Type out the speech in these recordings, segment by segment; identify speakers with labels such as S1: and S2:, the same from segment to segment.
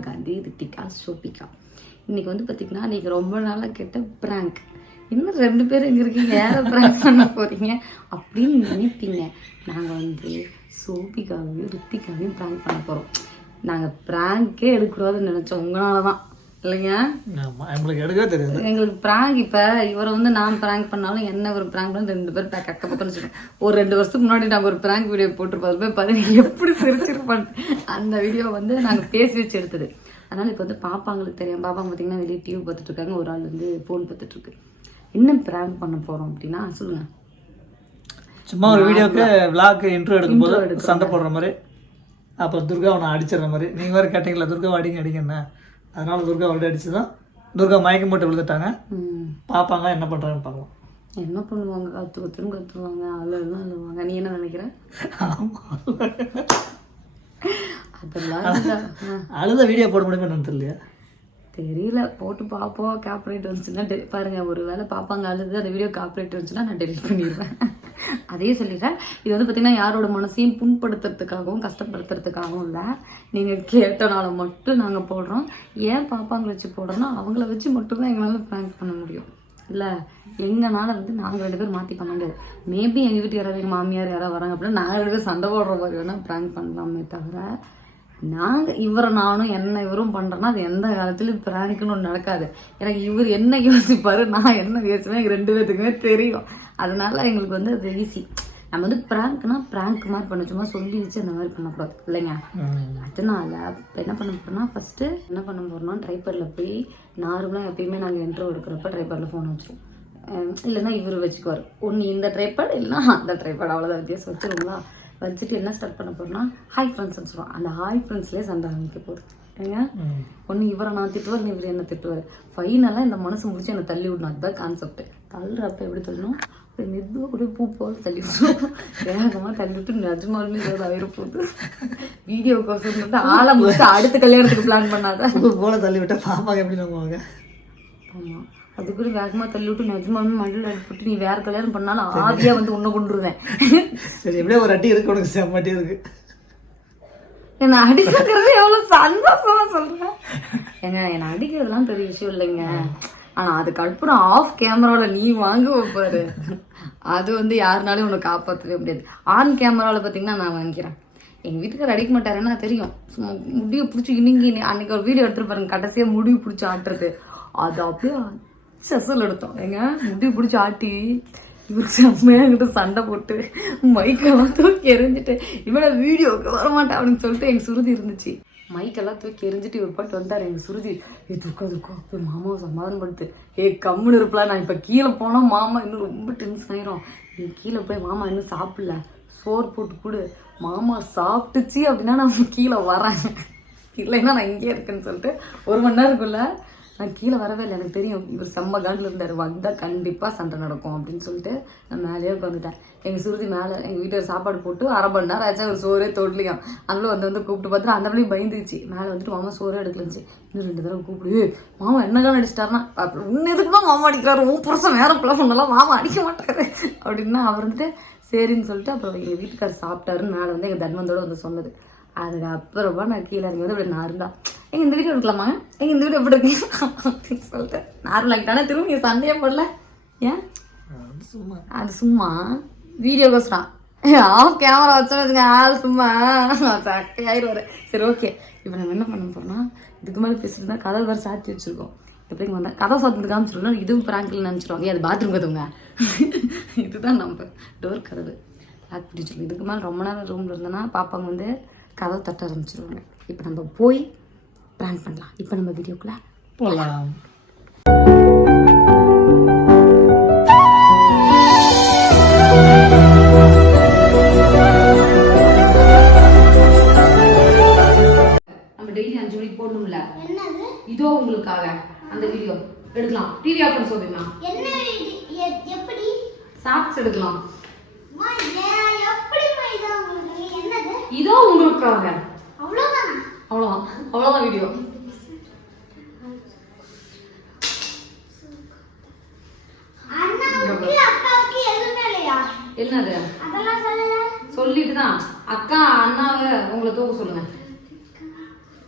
S1: காந்தி ரித்திகா ஷோபிகா இன்னைக்கு வந்து பார்த்திங்கன்னா நீங்கள் ரொம்ப நாளாக கேட்ட ப்ராங்க் இன்னும் ரெண்டு பேரும் இங்கே இருக்கீங்க? யாரை ப்ராங்க் பண்ண போகிறீங்க அப்படின்னு நினைப்பீங்க. நாங்கள் வந்து சோபிகாவையும் ரித்திகாவையும் ப்ராங்க் பண்ண போகிறோம் நாங்கள் ப்ராங்கே எடுக்கக்கூடாதுன்னு நினச்சோம். உங்களால தான் இல்லைங்க?
S2: ஆமா நம்மளுக்கு எடுக்கவே தெரியாது.
S1: எங்களுக்கு ப்ராங்க் இப்போ இவரை வந்து நான் ப்ராங்க் பண்ணாலும் என்ன ஒரு ப்ராங்க் பண்ணி ரெண்டு பேரும் பேக் அக்க பக்கம் வச்சுருக்கோம் ஒரு ரெண்டு வருஷத்துக்கு முன்னாடி நாங்கள் ஒரு ப்ராங்க் வீடியோ போட்டிருப்போம். போய் பாருங்க எப்படி சிரிச்சிருப்பான் அந்த வீடியோ வந்து நாங்கள் பேசி வச்சு எடுத்தது. அதனால் இப்போ வந்து பாப்பாங்களுக்கு தெரியும். பாப்பா பார்த்தீங்கன்னா வெளியே டிவி பார்த்துட்டு இருக்காங்க. ஒரு ஆள் வந்து ஃபோன் பார்த்துட்டு இருக்கு. என்ன ப்ராங்க் பண்ண போகிறோம் அப்படின்னா சொல்லுங்கள்
S2: சும்மா ஒரு வீடியோக்கு விளாக் இன்ட்ரோ எடுக்கும்போது சண்டை போடுற மாதிரி அப்புறம் துர்கா அவனை அடிச்சிடுற மாதிரி. நீங்கள் வேறு கேட்டீங்களா துர்கா அடிங்க அடிங்கண்ணே அதனால துர்கா அவள்கிட்ட அடிச்சு தான் துர்கா மயக்கம் போட்டு விழுந்துட்டாங்க. பார்ப்பாங்க என்ன பண்ணுறாங்கன்னு பார்க்கலாம்
S1: என்ன பண்ணுவாங்க? கத்து கத்துன்னு கத்துவாங்க அழுதான் அழுவாங்க நீ என்ன நினைக்கிற? அதெல்லாம்.
S2: அழுத வீடியோ போட முடியுமா என்னன்னு தெரியலையா.
S1: தெரியல. போட்டு பார்ப்போம் காப்பரேட் வந்துச்சுன்னா டெ- பாருங்க ஒரு வேளை பார்ப்பாங்க அழுது அந்த வீடியோ காப்பரேட் வந்துச்சுன்னா நான் டெலிட் பண்ணிடுவேன். அதே சொல்லிடுறேன் இது வந்து பார்த்தீங்கன்னா யாரோட மனசையும் புண்படுத்துறதுக்காகவும் கஷ்டப்படுத்துறதுக்காகவும் இல்லை. நீங்கள் கேட்டனால மட்டும் நாங்கள் போடுறோம். ஏன் பாப்பாங்களை வச்சு போடுறோம்னா அவங்கள வச்சு மட்டும்தான் எங்களால் ப்ராங்க் பண்ண முடியும். இல்லை எங்கனால வந்து நாங்கள் ரெண்டு பேரும் மாற்றி பண்ண முடியாது. மேபி எங்கள் வீட்டு யாராவது எங்கள் மாமியார் யாராவது வராங்க அப்படின்னா நாங்கள் ரெண்டு பேரும் சண்டை போடுற மாதிரி வேணால் ப்ராங்க் பண்ணலாமே தவிர நாங்கள் இவரை நானும் என்ன இவரும் பண்ணுறேன்னா அது எந்த காலத்துலையும் ப்ராங்க்னு ஒன்று நடக்காது. எனக்கு இவர் என்ன யோசிப்பாரு நான் என்ன யோசிப்பேன் எனக்கு ரெண்டு பேத்துக்குமே தெரியும். அதனால எங்களுக்கு வந்து அது ஈஸி நம்ம வந்து ப்ராங்க்னா ப்ராங்க் மாதிரி பண்ண சும்மா சொல்லி வச்சு அந்த மாதிரி பண்ணக்கூடாது. இல்லைங்க? அதனால இப்போ என்ன பண்ண போறோம்னா ஃபஸ்ட்டு என்ன பண்ண போறோம்னா ட்ரைப்பரில் போய் நார்மலாக எப்பயுமே நாங்கள் இன்ட்ரோ எடுக்கிறப்ப ட்ரைப்பரில் ஃபோன் வச்சிருவோம். இல்லைன்னா இவர் வச்சுக்குவார். ஒன்று இந்த ட்ரைப்பட் இல்லைன்னா அந்த ட்ரைப்பட் அவ்வளோதான் வித்தியாசம். வச்சுருங்களா வச்சுட்டு என்ன ஸ்டார்ட் பண்ண போறோம்னா ஹாய் ஃப்ரெண்ட்ஸ்னு சொல்லுவோம். அந்த ஹாய் ஃப்ரெண்ட்ஸ்லேயே சண்டை ஆரம்பிக்க போகுது. ஏங்க? ஒன்று இவரை நான் திட்டுவார் இவர் என்ன திட்டுவார். ஃபைனலாக இந்த மனசு முடிச்சு என்னை தள்ளி விடணும். அதுதான் கான்செப்ட் தள்ளுறப்ப எப்படி தள்ளணும்? அப்படியே மெதுவாக அப்படியே பூ போல் தள்ளி விடணும். வேகமாக தள்ளி விட்டு நிஜமாலுமே ஏதாவது ஆயிரப்போகுது வீடியோ கோர்ஸ் வந்து ஆளை முடிச்சு அடுத்த கல்யாணத்துக்கு பிளான் பண்ணாத.
S2: உங்க போல தள்ளி விட்டா பாப்பாங்க எப்படி நம்புவாங்க?
S1: ஆமாம் அதுக்குள்ள வேகமாக தள்ளி விட்டு நிஜமாலுமே மண்ணில் அடிப்பட்டு நீ வேற கல்யாணம் பண்ணாலும் ஆவியாக வந்து உன்னை கொண்டுருவேன்
S2: சரி எப்படியோ ஒரு அட்டி இருக்கு உனக்கு செம்மட்டி இருக்கு.
S1: என்னை அடிக்கிறது எவ்வளோ சந்தோஷமா சொல்கிறேன் ஏங்க என்னை அடிக்கிறதுலாம் பெரிய விஷயம் இல்லைங்க. ஆனால் அதுக்கப்புறம் ஆஃப் கேமராவில் நீ வாங்க வைப்பாரு அது வந்து யாருனாலையும் உன்னை காப்பாற்றவே முடியாது. ஆன் கேமராவில் பார்த்தீங்கன்னா நான் வாங்கிக்கிறேன். எங்கள் வீட்டுக்காரர் அடிக்க மாட்டாருன்னா தெரியும். சும்மா முடியை பிடிச்சி இனிங்கி அன்னைக்கு ஒரு வீடியோ எடுத்துட்டு பாருங்க கடைசியாக முடிவு பிடிச்சி ஆட்டுறது. அது அப்படியே செசல் எடுத்தோம். ஏங்க முடி பிடிச்சி ஆட்டி இவருக்கு செம்மையா சண்டை போட்டு மைக்கெல்லாம் தூக்கி எறிஞ்சிட்டு இவனை வீடியோக்கு வரமாட்டேன் அப்படின்னு சொல்லிட்டு எங்கள் சுருதி இருந்துச்சு. மைக்கெல்லாம் தூக்கி எறிஞ்சிட்டு இவர் பாட்டு வந்தார். எங்கள் சுருதி ஏ துக்கா துக்கா போய் மாமாவை சமாதானப்படுத்து ஏ கம்முன்னு இருப்பலாம் நான் இப்போ கீழே போனால் மாமா இன்னும் ரொம்ப டென்ஷன் ஆயிரும். நீ கீழே போய் மாமா இன்னும் சாப்பிடல. சோறு போட்டு கொடு. மாமா சாப்பிட்டுச்சு அப்படின்னா நான் கீழே வரேன். இல்லைன்னா நான் இங்கே இருக்கேன்னு சொல்லிட்டு ஒரு மணி நேரத்துக்குள்ள நான் கீழே வரவே இல்லை. எனக்கு தெரியும் இவர் செம்ம காண்டில் இருந்தார். வந்தால் கண்டிப்பாக சண்டை நடக்கும் அப்படின்னு சொல்லிட்டு நான் மேலேயே உட்காந்துட்டேன் எங்கள் சுருதி மேலே எங்கள் வீட்டில் சாப்பாடு போட்டு அரை மணி நேரம் ஆச்சு. அவர் சோறே தொடலையாம் அதனால வந்து வந்து கூப்பிட்டு பார்த்துட்டு அந்த வழியும் பயந்துச்சு மேலே வந்துட்டு மாமா சோறே எடுக்கலச்சு இன்னும் ரெண்டு தடவை கூப்பிடு. மாமா என்னதான் அடிச்சிட்டாருன்னா அப்புறம் உன்ன எதுக்குமா மாமா அடிக்கிறாரு? உன் புருஷன் வேற பிள்ளை பண்ணலாம் மாமா அடிக்க மாட்டாரு. அப்படின்னா அவர் வந்துட்டு சரின்னு சொல்லிட்டு அப்புறம் எங்கள் வீட்டுக்காரர் சாப்பிட்டாருன்னு மேலே வந்து எங்கள் தன்வந்தோடு வந்து சொன்னது. அதுக்கப்புறமா நான் கீழே இறங்கி வந்து அப்படி நார்மலா எங்க இந்த வீடியோ எடுக்கலாமா? எங்க இந்த வீடியோ எப்படி இருக்கு? அப்படின்னு சொல்லிட்டு. நார்மல் ஆகிட்டானே திரும்ப சண்டையே போடல. ஏன்?
S2: அது சும்மா.
S1: அது சும்மா? வீடியோ கோசரம் ஆஃப் கேமரா வச்சோன்னு ஆள் சும்மா. சக்கையாயிருவாரு சரி ஓகே இப்போ நம்ம என்ன பண்ண போறோம்னா இதுக்கு மேலே பேசிட்டு கதை வேறு சாத்தி வச்சிருக்கோம். எப்படி வந்தா கதை சாத்திட்டு காமிச்சிருக்கோம் இதுவும் பிராங்கில் நினச்சிருவாங்க. அது பாத்ரூம் கதவுங்க. இதுதான் நம்ம டோர் கதவு. லாக் பிடிச்சிருக்கோம் இதுக்கு மேலே ரொம்ப நேரம் ரூமில் இருந்தோன்னா பாப்பாங்க வந்து கதவை தட்ட ஆரம்பிச்சிருவாங்க. இப்போ நம்ம போய் பிளான் பண்ணலாம். இப்போ நம்ம வீடியோக்குள்ளே
S2: போகலாம்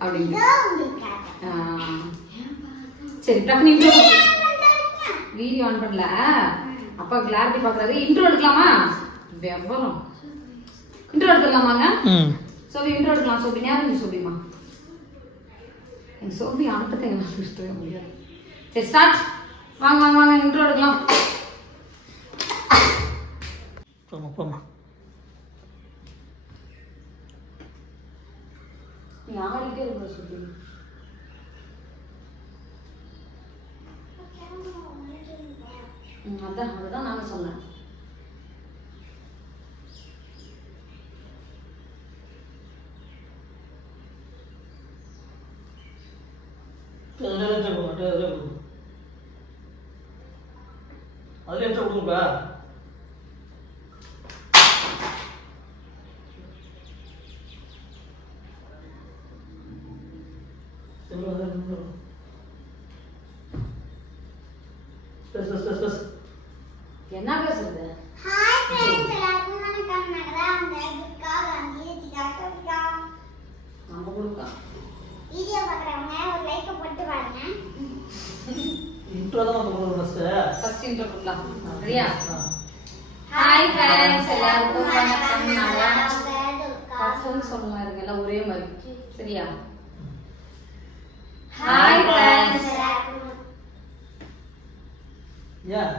S1: அப்படின்னு. சரி டக்குனு இன்ட்ரோ வீடியோ ஆன் பண்ணல. அப்பா கிளாரிட்டி பார்க்குறாரு. இன்ட்ரோ எடுக்கலாமா? விவரம் இன்ட்ரோ எடுத்துடலாமாங்க சோபி இன்ட்ரோ எடுக்கலாம். சோபி நேரம் நீ சோபிமா என் சோபி ஆட்டத்தை எல்லாம் நிறுத்தவே முடியாது. சரி ஸ்டார்ட் வாங்க வாங்க வாங்க இன்ட்ரோ எடுக்கலாம்.
S2: போமா போமா
S1: நீ ஆடிட்டே இருக்கிற சுத்தி அதான் அதுதான் நானும் சொன்னேன்.
S2: அதுல என்கிட்ட கொடுங்கப்பா ஸ்பெஸ் ஸ்பெஸ் ஸ்பெஸ் ஸ்பெஸ்
S1: என்ன பேசுறது
S3: ஹாய் ஃப்ரெண்ட்ஸ் எல்லாருக்கும் வணக்கம் நாங்கள் அந்த துர்கா காந்தி ரித்திகா சோபிகா
S1: நம்ம கொடுக்கலாம்
S3: வீடியோ பார்க்குறவங்க ஒரு லைக்கை போட்டு பாருங்க
S2: இன்ட்ரோ தான் நம்ம கொடுக்கணும் ஃபஸ்ட்டு
S1: ஃபர்ஸ்ட் இன்ட்ரோ கொடுக்கலாம் சரியா? ஹாய் ஃப்ரெண்ட்ஸ் எல்லாருக்கும் வணக்கம். நல்லா ஃபர்ஸ்ட் சொல்லலாம் இருங்க எல்லாம் ஒரே மாதிரி. சரியா? ஹாய் ஃப்ரெண்ட்ஸ்
S2: ஏன்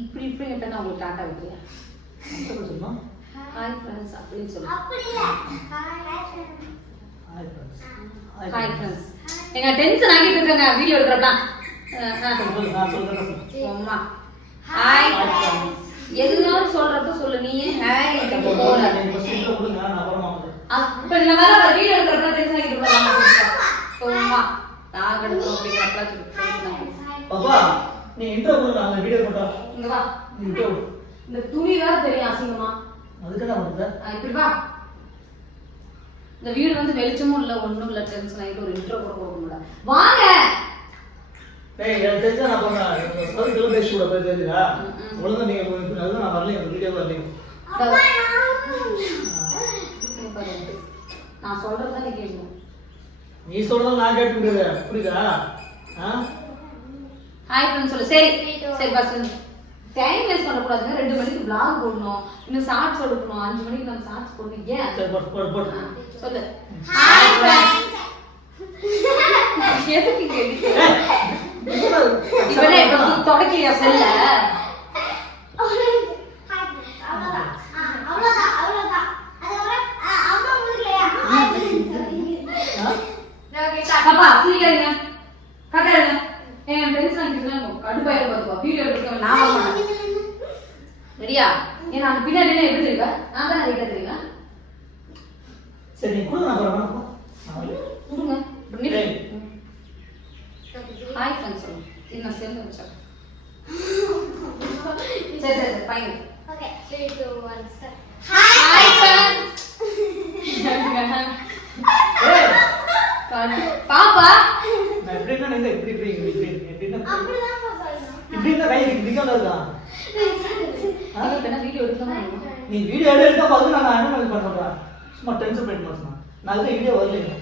S1: இப்படி இப்படி கிட்ட நான் உங்களுக்கு டாட்டா
S2: என்ன சொல்லணும்
S1: ஹாய் ஃப்ரெண்ட்ஸ் அப்படின்னு சொல்லுங்க
S3: அப்படி இல்லை ஹாய் ஃப்ரெண்ட்ஸ்
S2: ஹாய் ஃப்ரெண்ட்ஸ்
S1: எங்க டென்ஷன் ஆகிட்டு இருக்காங்க வீடியோ எடுக்கிறப்பலாம். அம்மா ஹாய் எதுனாலும் சொல்றப்ப சொல்லு நீ ஹாய் அப்ப இந்த மாதிரி வீடியோ எடுக்கிறப்ப டென்ஷன் ஆகிட்டு இருக்காங்க அம்மா நான் எடுக்கிறோம் அப்படிங்கிறப்ப டென்ஷன் ஆகிட்டு
S2: பாப்பா நீ இன்ட்ரோ கொடுங்க அந்த வீடியோ போட்டா.
S1: இங்க வா.
S2: நீ இன்ட்ரோ
S1: இந்த துணி வேற தெரியும் அசிங்கமா.
S2: அதுக்கு என்ன
S1: இப்படி வா. இந்த வீடு வந்து வெளிச்சமும் இல்ல ஒண்ணும் இல்ல டென்ஷன் ஆகிட்டு ஒரு இன்ட்ரோ கூட கொடுக்க முடியல. வாங்க.
S2: ஏய் எனக்கு தெரிஞ்சா நான் பண்ணேன். சவுதிக்கெல்லாம் பேசி கூட போய் தெரியுதா. ஒழுங்கா நீங்க போய் அதுதான் நான் வீடியோ வரலைங்க
S1: இங்க பாரு. நான் சொல்றதுதான் நீ கேட்கணும்
S2: நீ சொல்றத நான் முடியாது புரியுதா? ஆ?
S1: ஹாய் ஃப்ரெண்ட்ஸ் சொல்லு. சரி. சரி ஃபர்ஸ்ட் டைம் வேஸ்ட் பண்ணக்கூடாதுங்க. ரெண்டு மணிக்கு vlog போடணும். இன்னும் ஷார்ட்ஸ் எடுக்கணும். அஞ்சு மணிக்கு நம்ம ஷார்ட்ஸ் போடணும். ஏன்?
S2: சரி போட்டு போட்டு
S1: ஆ, சொல்லு. ஹாய் ஃப்ரெண்ட்ஸ் எதுக்கு எடுக்கிற? இவளே தொடக்கிறியா செல்ல பாப்பா சீக்கிரங்க கட்டாருங்க எங்க டென்ஷன் ஆகிட்டுனா கடுப்பாயிரம் பார்த்துக்கோ வீடியோ எடுக்க நான் ரெடியா ஏன்னா அந்த பின்னாடி என்ன எப்படி இருக்கா நான் தான் தெரியுங்க
S2: சரி கூட நான் வரேன் நான் வரேன்.
S1: கொடுங்க இப்படி நில்லு.
S2: ஏய்.
S1: ஹாய் நான் சேர்ந்து வச்சேன் சரி சரி சரி fine
S3: okay start
S1: hi friends பாப்பா
S2: நான் எப்படி இப்படி இருந்தா
S3: அப்படிதான் சொல்லணும்.
S2: இப்படி இருந்தா கை இப்படி
S1: என்ன வீடியோ எடுக்கலாமா
S2: நீ வீடியோ எடு எடுக்க பார்த்து நான் என்ன மாதிரி பண்றேன் சும்மா டென்ஷன் பண்ணிட்டு மாட்டேன் நான் வீடியோ வரலைங்க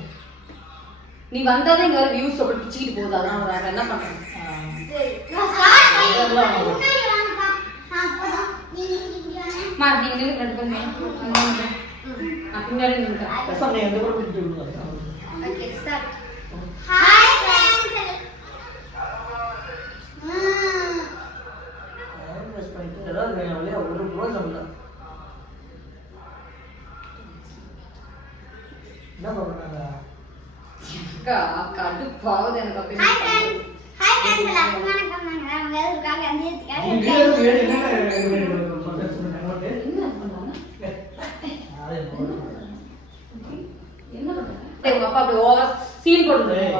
S1: நீ வந்தாதான் இங்க வர வியூஸ் அப்படி பிச்சுக்கிட்டு போகுது. அதான் வேற என்ன பண்றேன்
S3: சரி நான் ஸ்டார்ட் பண்ணிடுறேன் முன்னாடி வாங்கப்பா நான் போதும் நீங்க இப்படி வாங்க
S1: மா நீங்க நில்லு ரெண்டு பேருமே இங்க வாங்க. நான் பின்னாடி நின்னுக்கிறேன்
S2: பேசாம நீ எந்த கூட கூட்டிட்டு விடுங்க
S3: okay start hi friends
S2: invest பண்ணிட்டு ஏதாவது என் வழியா ஒரு பிரோஜனம் இல்லை என்ன பண்றாங்க
S1: அக்கா கடுப்பாவது எனக்கு அப்படி
S3: ஹாய் ஃப்ரெண்ட்ஸ் ஹாய் ஃப்ரெண்ட்ஸ் எல்லாருக்கும் வணக்கம் நாங்க அவங்க இருக்காங்க அந்த
S2: நீ வீடியோ
S3: இருக்காங்க
S2: வீடியோ என்ன சொல்றேன் சொல்லுங்க நோட்டு
S1: என்ன பண்றாங்க
S2: அதே போடு.
S1: என்ன பண்றாங்க டேய், உங்க அப்பா அப்படி ஓவர் சீன் போடுது
S2: ஏய்,
S1: உங்க அப்பா
S2: வச்சிருவாங்க.
S1: ஆ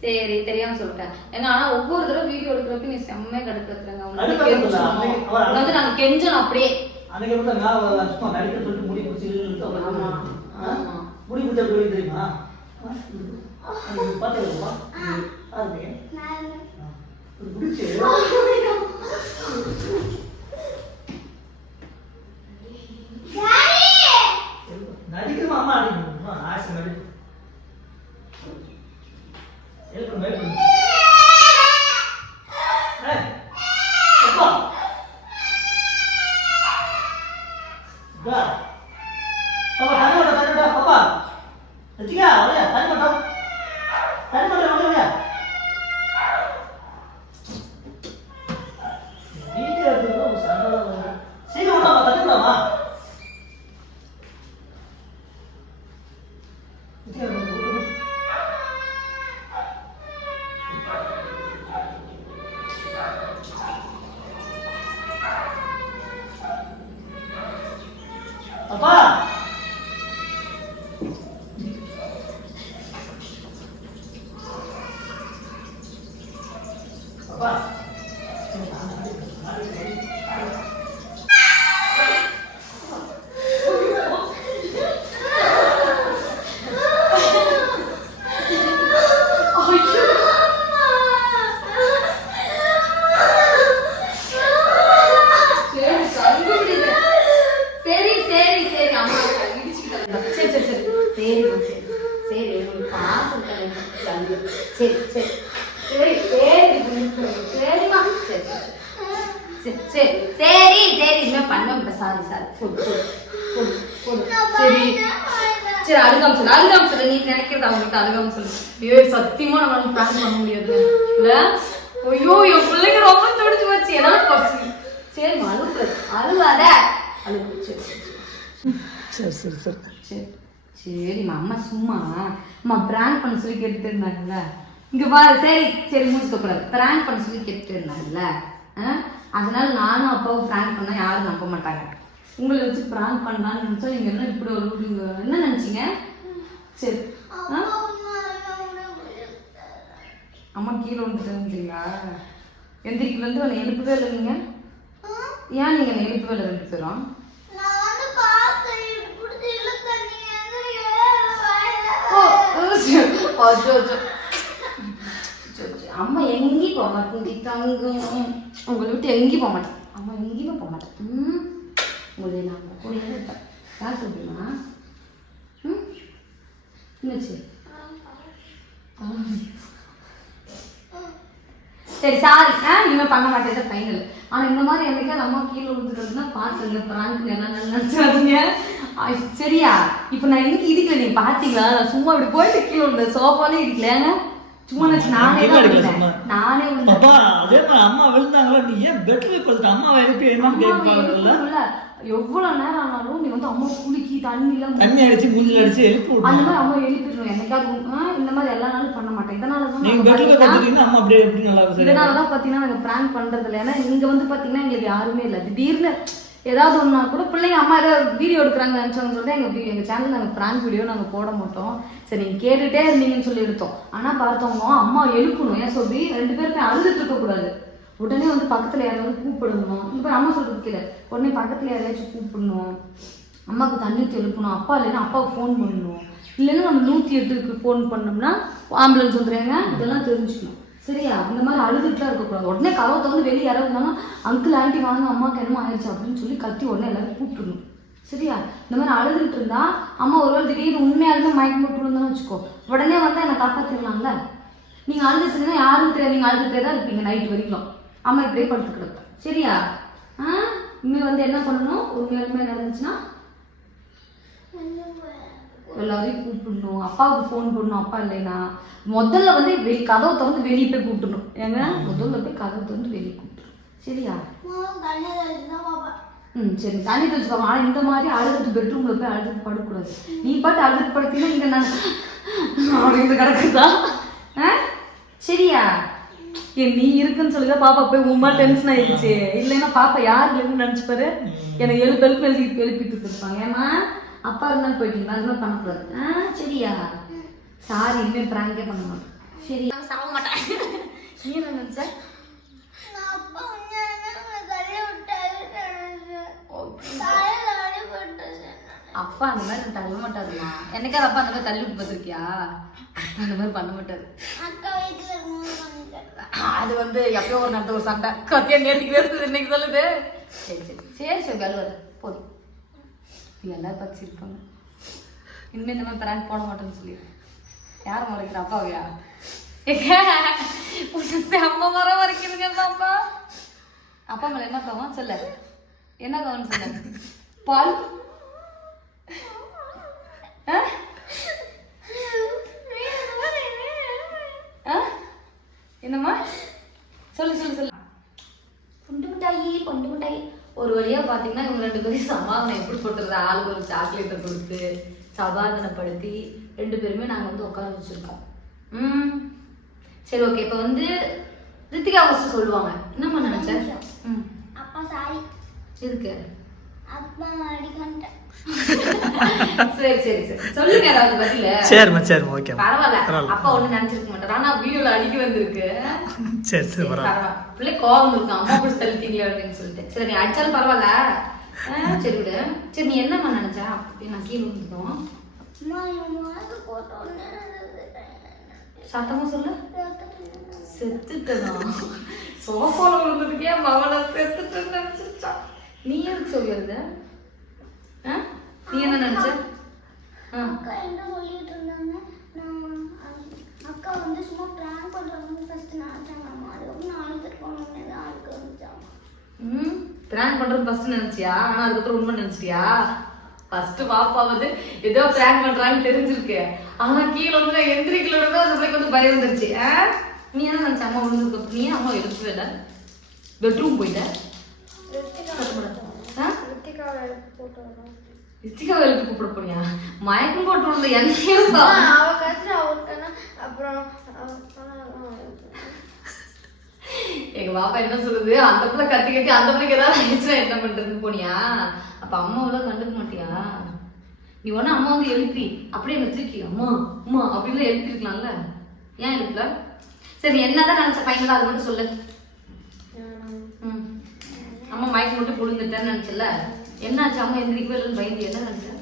S1: சரி தெரியாம சொல்லிட்டேன் ஏன்னா ஆனா ஒவ்வொரு தடவை வீடியோ எடுக்கிறப்ப நீ செம்மையா கடுக்கிறதுங்க
S2: அவ-
S1: வந்து நாங்க கெஞ்சணும் அப்படியே
S2: அன்னைக்கு எப்படி நான் சும்மா நடிக்க சொல்லிட்டு முடி முடிச்சு
S1: ஆமா? ஆமா.
S2: முடி முடிச்ச தெரியுமா முடிச்சு Amen. அப்பா
S1: சரி, கண்டுபிடிங்க. சரி சரி சரி அம்மா இடிச்சுக்கிட்டேன். சரி சரி சரி சரிம்மா சரி சரி உங்களுக்கு பாசம் தரேன். கண்டு. சரி சரி சரி சரி சரிம்மா சரி சரி சரி சரி. இனிமே பண்ண சாரி. சாரி சரி சரி அழுகாம சொல்லு. அழுகாம சொல்லு. நீ நினைக்கிறது அவங்ககிட்ட அழுகாம சொல்லு. ஐயோ சத்தியமா நம்மளால பிளான் பண்ண முடியாது. இல்ல? ஐயோ என் பிள்ளைங்க ரொம்ப துடிச்சு போச்சு. என்னால பசி சரி அழுகுறது அழுகாத அழுகு சரி சரி,
S2: சரி. சரி சரி
S1: சரி. சரிம்மா அம்மா சும்மா அம்மா பிராங்க் பண்ண சொல்லி கேட்டுட்டு இருந்தாங்கல்ல. இங்க பாரு சரி சரி முடிச்சுக்க கூடாது பிராங்க் பண்ண சொல்லி கேட்டுட்டு இருந்தாங்கல்ல? அதனால நானும் அப்பாவும் ப்ராங்க் பண்ணால் யாரும் நம்ப மாட்டாங்க. உங்களை வச்சு ப்ராங்க் பண்ணலாம்னு நினைச்சா நீங்கள் என்ன இப்படி ஒரு நீங்க என்ன நினச்சிங்க? சரி. ஆ? அம்மா கீழே வந்துட்டீங்களா எந்திரிக்கல இருந்து அவனை எழுப்பவே இல்லை நீங்கள் ஏன் நீங்கள் என்னை எழுப்பவே இல்லை ரெண்டு பேரும்? ஓ, அம்மா எங்கேயும் போக மாட்டேன் தங்கும். உங்களை விட்டு எங்கேயும் போக மாட்டேன். அம்மா எங்கேயுமே போக மாட்டேன். ம். உங்களை நான் கூட இருப்பேன். யார் சொல்றீங்களா? ம். என்னாச்சு? சரி சாரி ஆ இனிமேல் பண்ண மாட்டேன். ஃபைனல் ஆனால் இந்த மாதிரி என்னைக்காவது அம்மா கீழே விழுந்துட்டதுன்னா பார்த்துங்க பிராங்க் என்ன நினச்சாதுங்க சரியா? இப்போ நான் இன்னைக்கு இடிக்கல நீங்கள் பார்த்தீங்களா? நான் சும்மா இப்படி போயிட்டு கீழே விழுந்தேன். சோஃபாலே இடிக்கல சும்மா நானே. நானே
S2: அப்பா அதே மாதிரி அம்மா விழுந்தாங்களா? நீ ஏன் பெட்ல படுத்துட்ட அம்மாவை எழுப்பி என்னன்னு கேட்பாங்கல்ல
S1: எவ்வளவு நேரம் ஆனாலும் நீ வந்து அம்மா குளிக்கி தண்ணி எல்லாம்
S2: தண்ணி அடிச்சு மூஞ்சில அடிச்சு எழுப்பி
S1: அந்த
S2: விடணும்
S1: மாதிரி அம்மா எழுப்பிடுவோம் என்னைக்காவது இந்த மாதிரி எல்லா நாளும் பண்ண மாட்டேன். இதனால தான்
S2: நீங்க
S1: நாங்க
S2: பெட்ல
S1: பாத்தீங்கன்னா-
S2: அம்மா அப்படியே எப்படி நல்லா இருக்கும்?
S1: இதனால தான் பார்த்தீங்கன்னா நாங்கள் ப்ராங்க் பண்ணுறது இல்லை ஏன்னா இங்கே வந்து பார்த்தீங்கன்னா எங்களுக்கு யாருமே இல்லை. திடீர்னு ஏதாவது ஒன்றா கூட பிள்ளைங்க அம்மா ஏதாவது வீடியோ எடுக்கிறாங்க சொல்லிட்டு எங்கள் எங்கள் சேனலில் நாங்கள் ப்ராங்க் வீடியோ நாங்கள் போட மாட்டோம். சரி நீங்கள் கேட்டுகிட்டே இருந்தீங்கன்னு சொல்லி எடுத்தோம். ஆனால் பார்த்தவங்க அம்மா எழுப்பணும். ஏன் சொல்லி ரெண்டு பேருமே அழுதுட்டு இருக்கக்கூடாது உடனே வந்து பக்கத்தில் யாராவது கூப்பிடணும். இப்போ அம்மா சொல்கிறது கீழே. உடனே பக்கத்தில் யாரையாச்சும் கூப்பிடணும். அம்மாவுக்கு தண்ணி ஊத்தி எழுப்பணும். அப்பா இல்லைன்னா அப்பாவுக்கு ஃபோன் பண்ணணும். இல்லைன்னா நம்ம நூற்றி எட்டுக்கு ஃபோன் பண்ணோம்னா ஆம்புலன்ஸ் வந்துடுறாங்க இதெல்லாம் தெரிஞ்சுக்கணும். சரியா? இந்த மாதிரி அழுதுட்டுலாம் இருக்கக்கூடாது. உடனே கதவை திறந்து வெளியே யாராவது இருந்தாலும் அங்கிள் ஆண்டி வாங்க அம்மாவுக்கு என்னமோ ஆயிடுச்சு அப்படின்னு சொல்லி கத்தி உடனே எல்லாரும் கூப்பிட்டுருணும் சரியா? இந்த மாதிரி அழுதுட்டு இருந்தா அம்மா ஒருவேளை திடீர்னு உண்மையாலுமே மயக்கம் போட்டு விழுந்தான்னு வச்சுக்கோ. உடனே வந்து என்னை காப்பாற்றிடலாம்ல நீங்கள் அழுதுச்சுன்னா யாரும் தெரியாது. நீங்கள் அழுதுகிட்டே தான் இருப்பீங்க நைட் வரைக்கும். அம்மா இப்படியே படுத்து கிடப்பேன் சரியா? ஆ? இனிமேல் வந்து என்ன பண்ணணும்? உண்மையாலுமே நடந்துச்சுன்னா? எல்லாரையும் கூப்பிடணும். அப்பாவுக்கு ஃபோன் பண்ணணும். அப்பா இல்லைனா முதல்ல வந்து வெளி கதவை திறந்து வெளியே போய் கூப்பிடணும். ஏங்க முதல்ல போய் கதவை திறந்து வெளியே கூப்பிடணும். சரியா? ம் சரி. தண்ணி தெளிச்சுக்கோங்க ஆனால் இந்த மாதிரி அழுதுட்டு பெட்ரூமில் போய் அழுதுட்டு படுக்கக்கூடாது. நீ பாட்டு அழுதுட்டு படுத்தீங்கன்னா இங்கே நான் அப்படின்னு கிடக்குதா ஆ? சரியா? ஏன் நீ இருக்குன்னு சொல்லி தான் பாப்பா போய் உமா டென்ஷன் ஆயிடுச்சு. இல்லைன்னா பாப்பா யார் இல்லைன்னு நினச்சிப்பாரு என்னை எழுப்பு எழுப்பு எழுப்பி எழுப்பிட்டு இருப்பாங்க ஏமா அப்பா இருந்தாலும் போயிட்டீங்களா? அது மாதிரி பண்ணக்கூடாது. ஆ சரியா? சாரி இனிமேல் ப்ராங்கே பண்ண மாட்டேன் சரி சாக மாட்டேன். நீ என்ன நினச்ச? அப்பா அந்த மாதிரி நான் தள்ள மாட்டாருமா? என்னைக்காவது அப்பா அந்த மாதிரி தள்ளி விட்டு பார்த்துருக்கியா? அப்பா அந்த மாதிரி பண்ண மாட்டாரு. அது வந்து எப்பயோ ஒரு நடந்த ஒரு சண்டை. கத்தியா நேற்றுக்கு பேசுது இன்னைக்கு சொல்லுது? சரி சரி. சரி சரி கழுவாது போதும். எல்லாரும் பச்சிருப்பாங்க. இனிமேல் இந்த மாதிரி பிராங்க் போட மாட்டேன்னு சொல்லி யார் மறைக்கிற அப்பாவையா செம்ம மரம் மறைக்கிறீங்க பாப்பா. அப்பா மேல என்ன கோவம்? சொல்ல. என்ன கவனம் சொல்ல. பால்? ஆ? ஆ? என்னம்மா? சொல்லு சொல்லு சொல்லு. குண்டு மிட்டாயி பொண்டு மிட்டாயி. ஒரு வழியா பாத்தீங்கன்னா இவங்க ரெண்டு பேரும் சமாதானம் எப்படி சொல்றது? ஆளுக்கு ஒரு சாக்லேட்டை கொடுத்து சமாதானப்படுத்தி ரெண்டு பேருமே நாங்க வந்து உட்கார வச்சிருக்கோம். ம். சரி ஓகே இப்போ வந்து ரித்திகா ஃபர்ஸ்ட் சொல்லுவாங்க. என்னம்மா நினைச்சேன் ம்.
S3: அப்பா சாரி அடிக்கண்டேன்
S1: சரி சரி சரி. சொல்லுங்க ஏதாவது பதில.
S2: சரிம்மா சரிம்மா ஓகே
S1: பரவாயில்ல. அப்பா ஒண்ணு நினைச்சிருக்க மாட்டார். ஆனா வீடியோல அடிக்க வந்திருக்கு.
S2: சரி சரி
S1: சரி,
S2: பரவாயில்ல.
S1: பரவாயில்ல. பிள்ளை கோவம் இருக்கு. அம்மா பிடிச்சி தள்ளிட்டீங்களே அப்படின்னு சொல்லிட்டு. சரி நீ அடிச்சாலும் பரவாயில்ல. ஆ, சரி விடு. சரி நீ என்னம்மா நினைச்ச? அப்படி நான் கீழே விழுந்துட்டோம். சத்தமா சொல்லு. செத்துட்டனா? சோஃபால விழுந்ததுக்கே மவனை செத்துட்டேன்னு நினைச்சிருச்சா? நீ எதுக்கு சொல்லிருந்த ஆ? நீ என்ன நினைச்ச.
S3: அக்கா என்ன சொல்லிட்டு இருந்தாங்க? நான் அ- அக்கா வந்து சும்மா பிளான் பண்றாங்க ஃபர்ஸ்ட் நினைச்சாங்க அம்மா. அதுக்கப்புறம் நான் அழுதுட்டு போனோம்னு தான் அழுக்க வந்துச்சாங்க
S1: ம். பிராங்க் பண்றது ஃபர்ஸ்ட் நினைச்சியா? ஆனா அதுக்கப்புறம் உண்மை நினைச்சிட்டியா? ஃபர்ஸ்ட் பாப்பா வந்து ஏதோ பிராங்க் பண்றான்னு தெரிஞ்சிருக்கு. ஆனா கீழே வந்து நான் எந்திரிக்கல அந்த பிள்ளைக்கு வந்து பயம் வந்துருச்சு? நீ என்ன நினைச்ச? அம்மா விழுந்ததுக்கு அப்புறம் நீ அம்மா எடுக்கவே இல்லை? பெட்ரூம் போயிட்ட? ஆ? ரித்திகா வேலைக்கு கூப்பிட போனியா மயக்கம் போட்டு விழுந்த என்னையும்.
S3: அவ கத்துற அவருக்கான அப்புறம்
S1: எங்க பாப்பா என்ன சொல்லுது? அந்த பிள்ளை கத்தி கத்தி அந்த பிள்ளைக்கு ஏதாவது ஆயிடுச்சுன்னா என்ன பண்றதுன்னு போனியா? அப்ப அம்மாவெல்லாம் கண்டுக்க மாட்டியா? நீ ஒண்ணு அம்மா வந்து எழுப்பி அப்படியே என்ன தூக்கி அம்மா அம்மா அப்படின்னு எழுப்பி இருக்கலாம்ல ஏன் எழுப்பல? சரி என்னதான் நினைச்ச? ஃபைனலா அது மட்டும் சொல்லு. அம்மா மயக்கம் மட்டும் புழுந்துட்டேன்னு நினைச்சல. என்னாச்சு? அம்மா எந்திரிக்கவே இல்லைன்னு பயந்து என்ன நினைச்ச?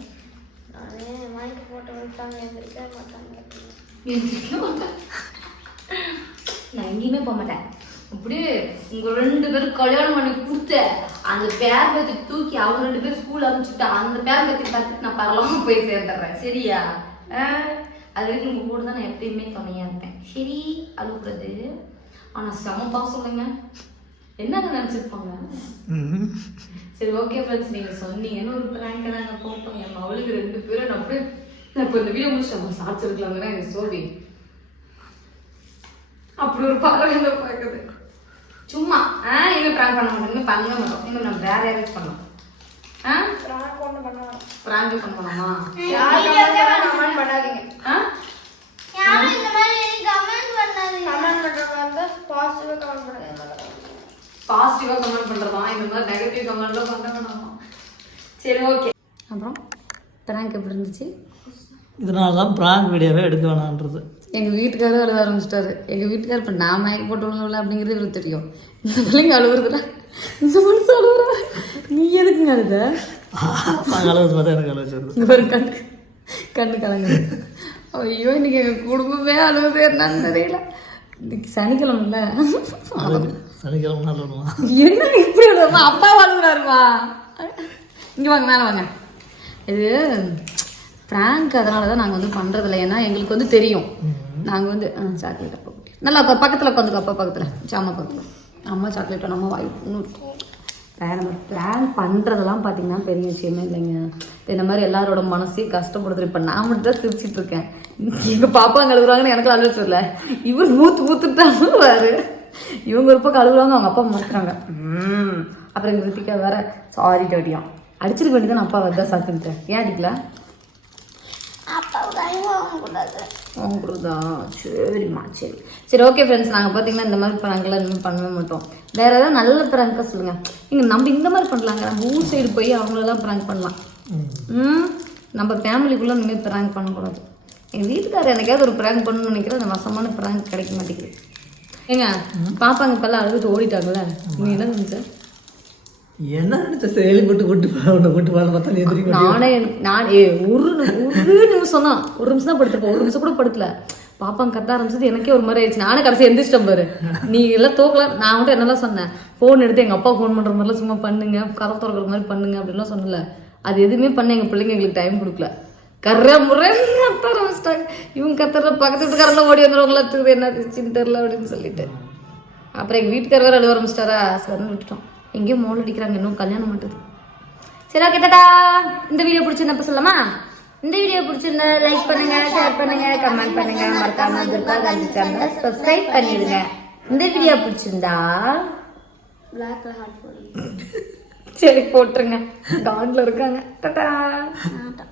S3: நானே மயக்க போட்டு விட்டாங்க. எந்திரிக்க மாட்டாங்க.
S1: எந்திரிக்க மாட்டேன் நான் எங்கேயுமே போக மாட்டேன். அப்படியே உங்க ரெண்டு பேரும் கல்யாணம் பண்ணி கொடுத்த அந்த பேர் பத்தி தூக்கி அவங்க ரெண்டு பேரும் ஸ்கூல் அனுப்பிச்சுட்டா அந்த பேர் பத்தி பார்த்துட்டு நான் பரவாம போய் சேர்ந்துடுறேன். சரியா? அது வரைக்கும் உங்க கூட தான் நான் எப்பயுமே துணையா இருப்பேன். சரி அழுகுறது ஆனா செம பாசம் இல்லைங்க. என்னங்க நினைச்சிருப்பாங்க? சரி ஓகே ஃப்ரெண்ட்ஸ் நீங்க சொன்னீங்கன்னு ஒரு ப்ராங்க் நாங்க போட்டோம். என் மவளுக்கு ரெண்டு பேரும் நான் அப்படியே நான் இப்போ இந்த வீடியோ முடிச்சிட்டேன் சாட்சி இருக்கலாங்கன்னா எனக்கு சோவி அப்படி ஒரு பார்வை என்ன பார்க்குது. சும்மா ஆ இனிமே ப்ராங்க் பண்ண மாட்டோம். இனிமே பண்ண மாட்டோம். இனிமே நம்ம வேற யாராச்சும் பண்ணலாம் ஆ?
S3: பிராங்க் ஒன்று பண்ணுவாங்க
S1: ப்ராங்க் பண்ணலாமா?
S3: கமெண்ட் பண்ணாதீங்க.
S1: ஆ?
S3: யாரும் இந்த மாதிரி கமெண்ட் பண்ணாதீங்க. கமெண்ட் பண்றவங்க வந்து பாசிட்டிவா கமெண்ட் பண்ணுங்க.
S1: பாசிட்டிவாக கமெண்ட் பண்ணுறதா இந்த மாதிரி நெகட்டிவ் கமெண்ட்லாம் பண்ண வேணாமா சரி ஓகே அப்புறம் ப்ராங்க் எப்படி இருந்துச்சு?
S2: இதனால தான் ப்ராங்க் வீடியோவே எடுக்க வேணான்றது.
S1: எங்கள் வீட்டுக்காரரும் அழுத ஆரம்பிச்சிட்டாரு. எங்கள் வீட்டுக்காரர் இப்போ நான் மயக்க போட்டு விழுந்தவள அப்படிங்கிறது இவருக்கு தெரியும். இந்த பிள்ளைங்க அழுகுறதுல இந்த மனசு அழுகுறா. நீ எதுக்குங்க அழுத
S2: அளவு பார்த்தா எனக்கு
S1: ஒரு கண்ணு கண்ணு கலங்குது. ஐயோ இன்னைக்கு எங்கள் குடும்பமே அழுகுது என்னன்னு தெரியல. இன்னைக்கு சனிக்கிழமைல.
S2: அழுகு. சனிக்கிழமை நாள் விடுவான்
S1: என்ன இப்படி அழுகுமா அப்பா அழுகுறாருமா இங்கே வாங்க மேலே வாங்க. இது ப்ராங்க் அதனால தான் நாங்கள் வந்து பண்ணுறதில்ல ஏன்னா எங்களுக்கு வந்து தெரியும். நாங்கள் வந்து சாக்லேட் அப்பா. நல்லா பக்கத்தில் உட்காந்துக்கோ அப்பா பக்கத்தில். சாமா பக்கத்தில். அம்மா சாக்லேட் நம்ம வாய் இருக்கும். வேற நம்ம பிளான் பண்ணுறதெல்லாம் பார்த்தீங்கன்னா பெரிய விஷயமே இல்லைங்க. இந்த மாதிரி எல்லாரோட மனசையும் கஷ்டப்படுத்துற இப்போ நான் மட்டும் தான் சிரிச்சிட்டு இருக்கேன். எங்கள் பாப்பா கழுவுறாங்கன்னு எனக்கு அழுவ சொல்லல இவர் மூத்து மூத்துட்டாரு இவங்க ஒரு பக்கம் அழுகுறாங்க அவங்க அப்பா மாத்துறாங்க ம் அப்புறம் எங்கள் ரித்திகா வேற சாரி டாடியாம் அடிச்சிருக்க வேண்டியதான் அப்பா வந்தா சாப்பிட்டுட்டேன் ஏன் அடிக்கல?
S3: அப்பாவுக்கு அனுபவம் கூடாது
S1: உங்களுதா சரிம்மா சரி. சரி ஓகே ஃப்ரெண்ட்ஸ் நாங்கள் பார்த்தீங்கன்னா இந்த மாதிரி ப்ராங்க்லாம் இனிமேல் பண்ணவே மாட்டோம். வேற ஏதாவது நல்ல ப்ராங்காக சொல்லுங்கள் நீங்கள் நம்ம இந்த மாதிரி பண்ணலாங்க. நம்ம ஊர் சைடு போய் அவங்களெல்லாம் ப்ராங்க் பண்ணலாம். ம் நம்ம ஃபேமிலிக்குள்ளே இனிமேல் ப்ராங்க் பண்ணக்கூடாது. எங்கள் வீட்டுக்காரர் எனக்காவது ஒரு ப்ராங்க் பண்ணணும்னு நினைக்கிறேன் அந்த வசமான ப்ராங்க் கிடைக்க மாட்டேங்குது. ஏங்க பாப்பாங்க இப்போல்லாம் அழுதுட்டு ஓடிட்டாங்கல்ல. நீ என்ன நினச்ச?
S2: என்ன நினச்ச? செயலி போட்டு கூட்டு உன்னை கூட்டு போய் பார்த்தா நீ எதிரிக்க
S1: நானே நான் ஏ ஒரு ஒரு நிமிஷம் தான் ஒரு நிமிஷம் தான் படுத்துப்போம் ஒரு நிமிஷம் கூட படுக்கல. பாப்பாங்க கத்த ஆரம்பிச்சது எனக்கே ஒரு மாதிரி ஆயிடுச்சு. நானே கடைசி எந்திரிச்சிட்டேன் பாரு. நீ எல்லாம் தூக்கலாம் நான் மட்டும் என்னெல்லாம் சொன்னேன்? ஃபோன் எடுத்து எங்கள் அப்பா ஃபோன் பண்ணுற மாதிரிலாம் சும்மா பண்ணுங்க. கதை திறக்கிற மாதிரி பண்ணுங்க அப்படின்லாம் சொன்னல அது எதுவுமே பண்ண எங்கள் பிள்ளைங்க எங்களுக்கு டைம் கொடுக்கல. கர்ற முறை கத்த ஆரம்பிச்சிட்டாங்க. இவங்க கத்துற பக்கத்து வீட்டுக்காரெல்லாம் ஓடி வந்துடுவாங்களா இருக்குது என்ன சின்ன தெரில அப்படின்னு சொல்லிட்டு. அப்புறம் எங்கள் வீட்டுக்கார வேறு அழுவ ஆரம்பிச்சிட்டாரா? சரின்னு விட்டுட்டோம். எங்கேயும் மோல் அடிக்கிறாங்க இன்னும் கல்யாணம் பண்ணுறது சரி ஓகே டாடா இந்த வீடியோ பிடிச்சிருந்தப்ப சொல்லலாமா? இந்த வீடியோ பிடிச்சிருந்தா லைக் பண்ணுங்க ஷேர் பண்ணுங்க கமெண்ட் பண்ணுங்க. மறக்காம துர்கா காந்தி சேனலை சப்ஸ்கிரைப் பண்ணிடுங்க. இந்த வீடியோ பிடிச்சிருந்தா சரி போட்டுருங்க. காட்ல இருக்காங்க. டாடா
S3: ஆட்டா